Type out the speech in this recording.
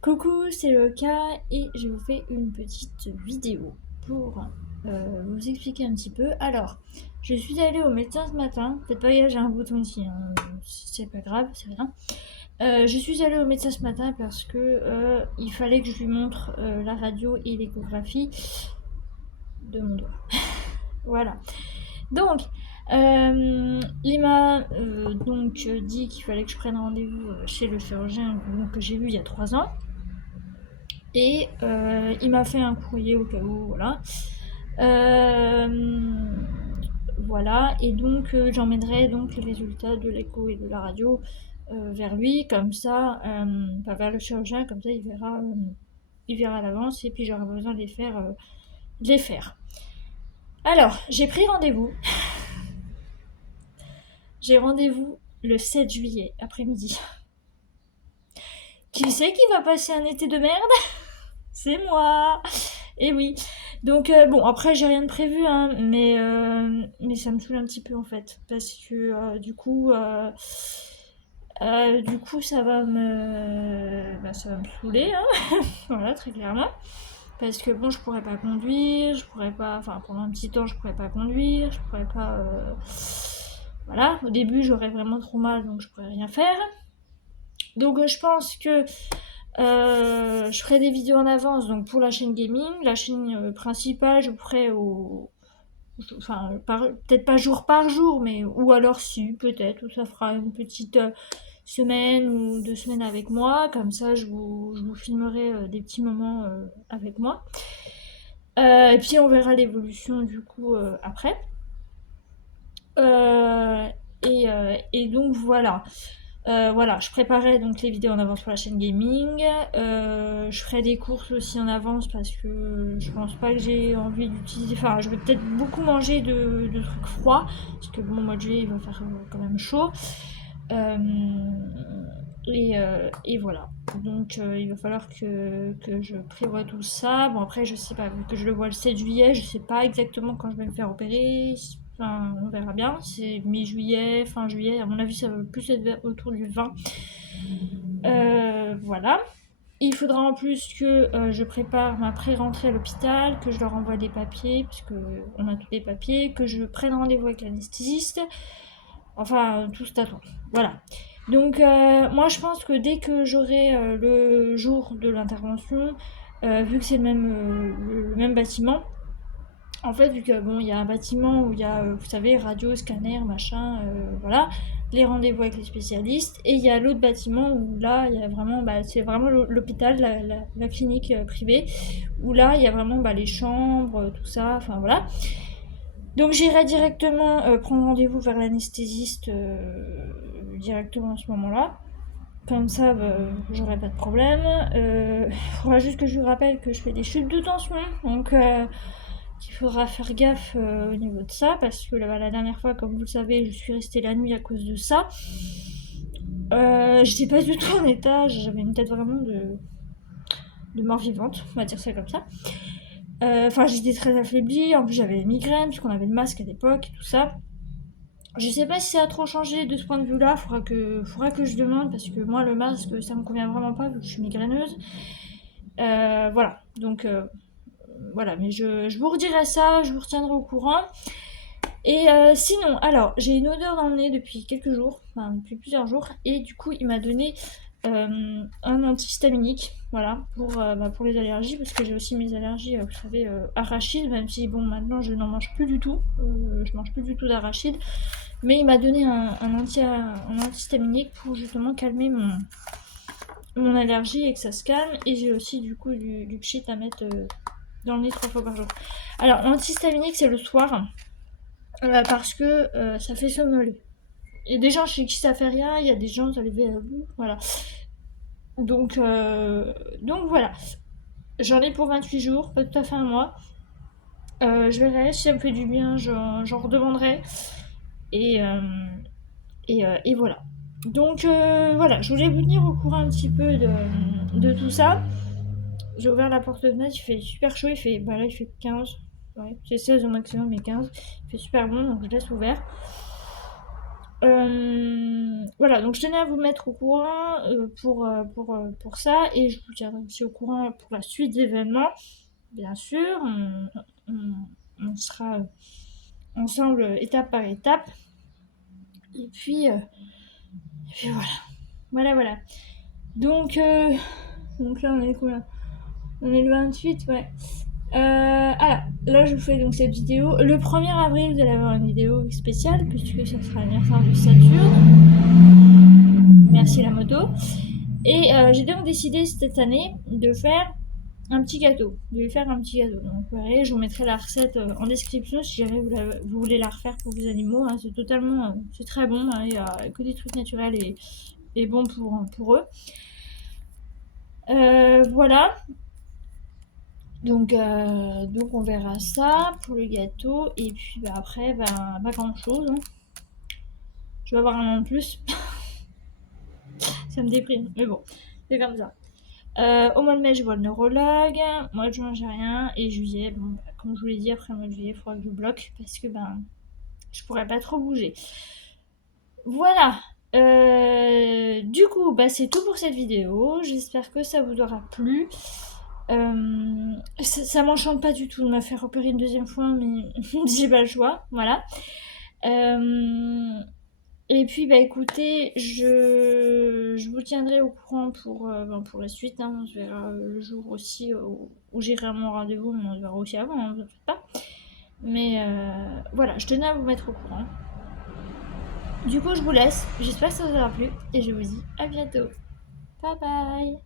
Coucou, c'est le cas et je vous fais une petite vidéo pour vous expliquer un petit peu. Alors, je suis allée au médecin ce matin. Peut-être pas, j'ai un bouton ici, hein, c'est pas grave, c'est rien. Je suis allée au médecin ce matin parce que il fallait que je lui montre la radio et l'échographie de mon doigt. Voilà. Donc, il m'a donc dit qu'il fallait que je prenne rendez-vous chez le chirurgien que j'ai vu il y a 3 ans. Et il m'a fait un courrier au cas où, voilà. Euh, voilà, et donc j'emmènerai donc les résultats de l'écho et de la radio vers lui, comme ça, enfin vers le chirurgien, comme ça il verra à l'avance et puis j'aurai besoin de les faire. Alors, j'ai pris rendez-vous. J'ai rendez-vous le 7 juillet après-midi. Qui c'est qui va passer un été de merde? C'est moi. Et oui. Donc bon, après j'ai rien de prévu, hein, mais ça me saoule un petit peu en fait, parce que du coup ça va me saouler, hein, voilà très clairement, parce que bon je pourrais pas conduire, je pourrais pas, enfin pendant un petit temps je pourrais pas conduire, je pourrais pas, voilà, au début j'aurais vraiment trop mal donc je pourrais rien faire. Donc je pense que je ferai des vidéos en avance donc pour la chaîne gaming, la chaîne principale je ferai enfin peut-être pas jour par jour, mais ou alors si peut-être, ou ça fera une petite semaine ou 2 semaines avec moi, comme ça je vous filmerai des petits moments avec moi. Et puis on verra l'évolution du coup après. Euh, et donc voilà. Voilà, je préparais donc les vidéos en avance pour la chaîne gaming. Je ferai des courses aussi en avance parce que je pense pas que j'ai envie d'utiliser. Enfin, je vais peut-être beaucoup manger de trucs froids parce que bon, au mois de juillet il va faire quand même chaud. Euh, et voilà. Donc il va falloir que je prévoie tout ça. Bon, après, je sais pas, vu que je le vois le 7 juillet, je sais pas exactement quand je vais me faire opérer. Enfin, on verra bien. C'est mi-juillet, fin juillet. À mon avis, ça va plus être autour du 20. Voilà. Il faudra en plus que je prépare ma pré-rentrée à l'hôpital, que je leur envoie des papiers, puisque on a tous les papiers, que je prenne rendez-vous avec l'anesthésiste. Enfin, tout ce attend. Voilà. Donc, moi, je pense que dès que j'aurai le jour de l'intervention, vu que c'est le même bâtiment, en fait, vu que bon, il y a un bâtiment où il y a, vous savez, radio, scanner, machin, voilà, les rendez-vous avec les spécialistes, et il y a l'autre bâtiment où là, il y a vraiment, bah, c'est vraiment l'hôpital, la clinique privée, où là, il y a vraiment bah, les chambres, tout ça, enfin voilà. Donc j'irai directement prendre rendez-vous vers l'anesthésiste directement à ce moment-là. Comme ça, bah, j'aurai pas de problème. Il faudra juste que je vous rappelle que je fais des chutes de tension. Donc il faudra faire gaffe au niveau de ça. Parce que la dernière fois, comme vous le savez, je suis restée la nuit à cause de ça. J'étais pas du tout en état. J'avais une tête vraiment de mort vivante, on va dire ça comme ça. Enfin, j'étais très affaiblie. En plus, j'avais des migraines, puisqu'on avait le masque à l'époque, tout ça. Je sais pas si ça a trop changé de ce point de vue-là. Faudra que je demande parce que moi, le masque, ça me convient vraiment pas vu que je suis migraineuse. Voilà. Donc, voilà. Mais je vous redirai ça, je vous retiendrai au courant. Et sinon, alors, j'ai une odeur dans le nez depuis quelques jours, enfin depuis plusieurs jours, et du coup, il m'a donné un antihistaminique, voilà, pour les allergies, parce que j'ai aussi mes allergies, vous savez, arachides, même si, bon, maintenant, je n'en mange plus du tout, je mange plus du tout d'arachides, mais il m'a donné un antihistaminique pour justement calmer mon allergie et que ça se calme, et j'ai aussi, du coup, du pchit à mettre dans le nez 3 fois par jour. Alors, l'antihistaminique, c'est le soir, parce que ça fait somnoler. Il y a des gens chez qui ça fait rien, il y a des gens ça les fait voilà. Donc, donc voilà. J'en ai pour 28 jours, pas tout à fait un mois. Je verrai, si ça me fait du bien, j'en redemanderai. Et, euh, et voilà. Donc voilà, je voulais vous tenir au courant un petit peu de tout ça. J'ai ouvert la porte-fenêtre, il fait super chaud, il fait, bah là il fait 15. Ouais, c'est 16 au maximum, mais 15. Il fait super bon, donc je laisse ouvert. Voilà, donc je tenais à vous mettre au courant pour ça, et je vous tiendrai aussi au courant pour la suite d'événements. Bien sûr, on sera ensemble étape par étape. Et puis voilà. Voilà, voilà. Donc là, on est quoi? On est le 28, ouais. Alors, là, je vous fais donc cette vidéo. Le 1er avril, vous allez avoir une vidéo spéciale, puisque ça sera l'anniversaire de Saturne. Merci la moto. Et j'ai donc décidé cette année de faire un petit gâteau. De lui faire un petit gâteau. Donc, pareil, je vous mettrai la recette en description si jamais vous voulez la refaire pour vos animaux. Hein. C'est totalement. C'est très bon. Hein. Il n'y a que des trucs naturels et bons pour eux. Voilà. Donc on verra ça pour le gâteau. Et puis après, pas grand chose. Hein. Je vais avoir un an de plus. Ça me déprime. Mais bon, c'est comme ça. Au mois de mai, je vois le neurologue. Mois de juin, j'ai rien. Et juillet, bon, comme je vous l'ai dit, après le mois de juillet, il faudra que je bloque parce que je pourrais pas trop bouger. Voilà. Du coup, c'est tout pour cette vidéo. J'espère que ça vous aura plu. Ça m'enchante pas du tout de me faire opérer une deuxième fois, mais j'ai pas le choix. Voilà. Et puis, écoutez, je vous tiendrai au courant pour la suite. Hein. On se verra le jour aussi où j'irai à mon rendez-vous, mais on se verra aussi avant, hein, ne vous en faites pas. Mais voilà, je tenais à vous mettre au courant. Du coup, je vous laisse. J'espère que ça vous aura plu et je vous dis à bientôt. Bye bye.